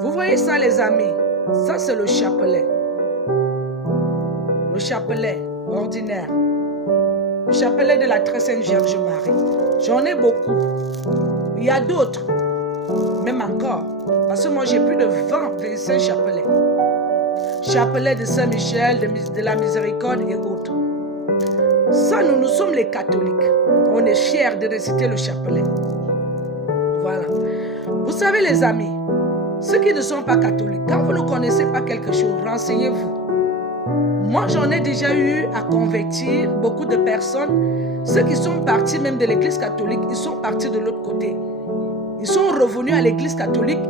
Vous voyez ça, les amis? Ça, c'est le chapelet. Le chapelet ordinaire. Le chapelet de la très sainte Vierge Marie. J'en ai beaucoup. Il y a d'autres, même encore. Parce que moi, j'ai plus de 25 chapelets. Chapelet de Saint-Michel, de la Miséricorde et autres. Ça, nous sommes les catholiques. On est fiers de réciter le chapelet. Voilà. Vous savez, les amis, ceux qui ne sont pas catholiques, quand vous ne connaissez pas quelque chose, renseignez-vous. Moi, j'en ai déjà eu à convertir beaucoup de personnes. Ceux qui sont partis même de l'église catholique, ils sont partis de l'autre côté. Ils sont revenus à l'église catholique.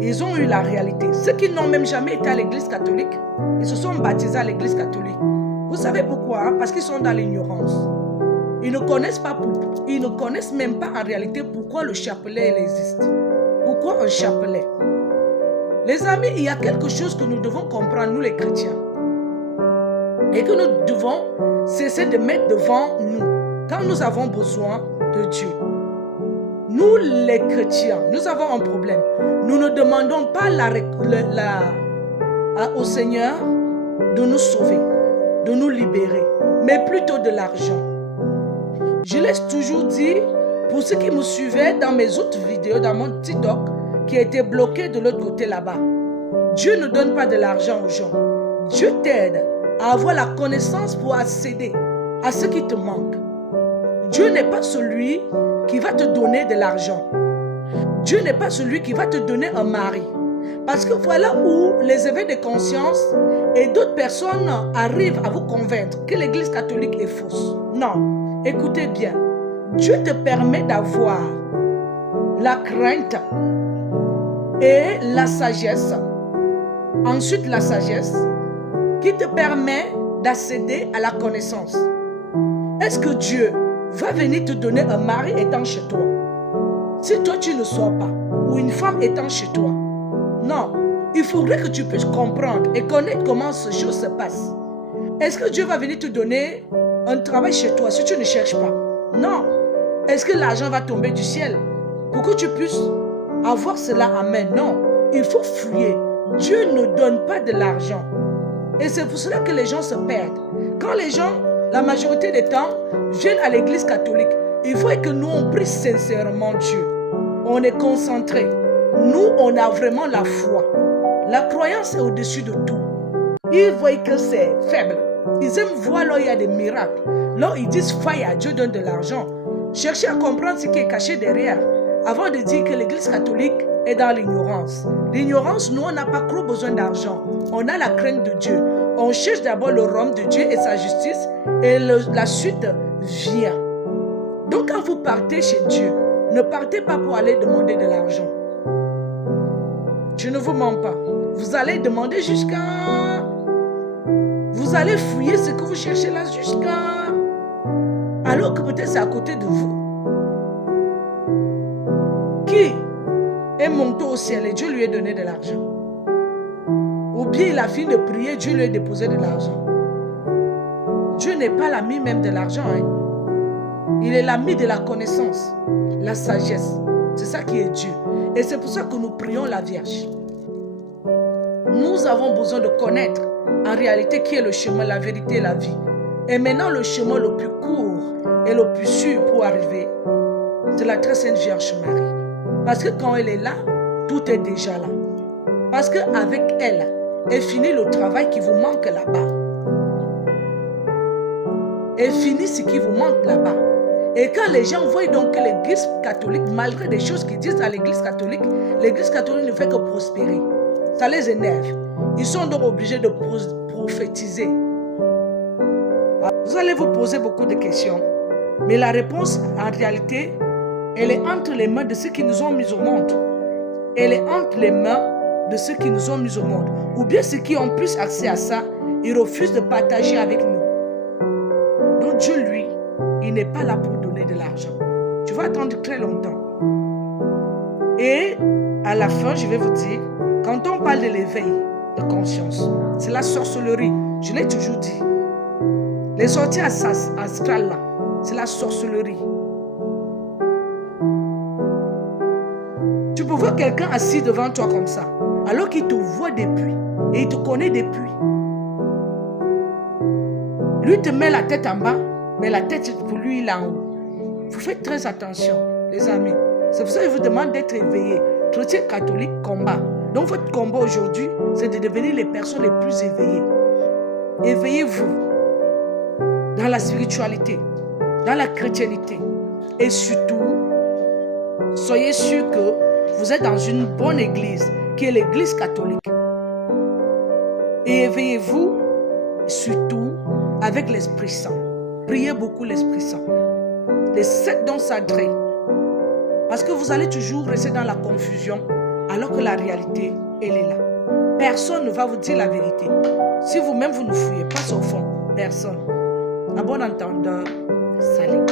Ils ont eu la réalité. Ceux qui n'ont même jamais été à l'église catholique, ils se sont baptisés à l'église catholique. Vous savez pourquoi? Parce qu'ils sont dans l'ignorance. Ils ne connaissent pas, ils ne connaissent même pas en réalité pourquoi le chapelet existe. Pourquoi un chapelet? Les amis, il y a quelque chose que nous devons comprendre, nous les chrétiens. Et que nous devons cesser de mettre devant nous quand nous avons besoin de Dieu. Nous les chrétiens, nous avons un problème. Nous ne demandons pas au Seigneur de nous sauver, de nous libérer, mais plutôt de l'argent. Je l'ai toujours dit, pour ceux qui me suivaient dans mes autres vidéos, dans mon TikTok, qui était bloqué de l'autre côté là-bas. Dieu ne donne pas de l'argent aux gens. Dieu t'aide à avoir la connaissance pour accéder à ce qui te manque. Dieu n'est pas celui qui va te donner de l'argent. Dieu n'est pas celui qui va te donner un mari. Parce que voilà où les éveils de conscience et d'autres personnes arrivent à vous convaincre que l'église catholique est fausse. Non, écoutez bien. Dieu te permet d'avoir la crainte et la sagesse. Ensuite, la sagesse qui te permet d'accéder à la connaissance. Est-ce que Dieu va venir te donner un mari étant chez toi? Si toi tu ne sors pas, ou une femme étant chez toi, non, il faudrait que tu puisses comprendre et connaître comment ces choses se passent. Est-ce que Dieu va venir te donner un travail chez toi si tu ne cherches pas? Non. Est-ce que l'argent va tomber du ciel pour que tu puisses avoir cela en main? Non. Il faut fouiller. Dieu ne donne pas de l'argent. Et c'est pour cela que les gens se perdent. Quand les gens, la majorité des temps, viennent à l'église catholique, il faut que nous, on prie sincèrement Dieu. On est concentré. Nous, on a vraiment la foi. La croyance est au-dessus de tout. Ils voient que c'est faible. Ils aiment voir là où il y a des miracles. Là, ils disent faille à Dieu donne de l'argent. Cherchez à comprendre ce qui est caché derrière. Avant de dire que l'église catholique est dans l'ignorance. L'ignorance, nous, on n'a pas trop besoin d'argent. On a la crainte de Dieu. On cherche d'abord le royaume de Dieu et sa justice. Et la suite vient. Donc, quand vous partez chez Dieu, ne partez pas pour aller demander de l'argent. Je ne vous mens pas. Vous allez demander jusqu'à... Vous allez fouiller ce que vous cherchez là jusqu'à... Alors que peut-être c'est à côté de vous. Qui est monté au ciel et Dieu lui a donné de l'argent? Ou bien il a fini de prier, Dieu lui a déposé de l'argent. Dieu n'est pas l'ami même de l'argent. Hein? Il est l'ami de la connaissance, la sagesse. C'est ça qui est Dieu. Et c'est pour ça que nous prions la Vierge. Nous avons besoin de connaître en réalité qui est le chemin, la vérité et la vie. Et maintenant le chemin le plus court et le plus sûr pour arriver, c'est la très sainte Vierge Marie. Parce que quand elle est là, tout est déjà là. Parce qu'avec elle est fini le travail qui vous manque là-bas. Est fini ce qui vous manque là-bas. Et quand les gens voient donc que l'église catholique, malgré des choses qu'ils disent à l'église catholique ne fait que prospérer. Ça les énerve. Ils sont donc obligés de prophétiser. Vous allez vous poser beaucoup de questions. Mais la réponse, en réalité, elle est entre les mains de ceux qui nous ont mis au monde. Elle est entre les mains de ceux qui nous ont mis au monde. Ou bien ceux qui ont plus accès à ça, ils refusent de partager avec nous. Donc Dieu, lui, il n'est pas là pour donner de l'argent. Tu vas attendre très longtemps. Et à la fin, je vais vous dire, quand on parle de l'éveil de conscience, c'est la sorcellerie. Je l'ai toujours dit. Les sorties astrales là, c'est la sorcellerie. Tu peux voir quelqu'un assis devant toi comme ça, alors qu'il te voit depuis et il te connaît depuis. Lui te met la tête en bas, mais la tête pour lui, il est en haut. Vous faites très attention, les amis. C'est pour ça que je vous demande d'être éveillés. Chrétien catholique combat. Donc votre combat aujourd'hui, c'est de devenir les personnes les plus éveillées. Éveillez-vous dans la spiritualité, dans la chrétienté. Et surtout, soyez sûrs que vous êtes dans une bonne église, qui est l'église catholique. Et éveillez-vous surtout avec l'Esprit Saint. Priez beaucoup l'Esprit Saint. Les 7 dons sacrés. Parce que vous allez toujours rester dans la confusion, alors que la réalité, elle est là. Personne ne va vous dire la vérité. Si vous-même vous ne fouillez pas au fond, personne. À bon entendeur, salut.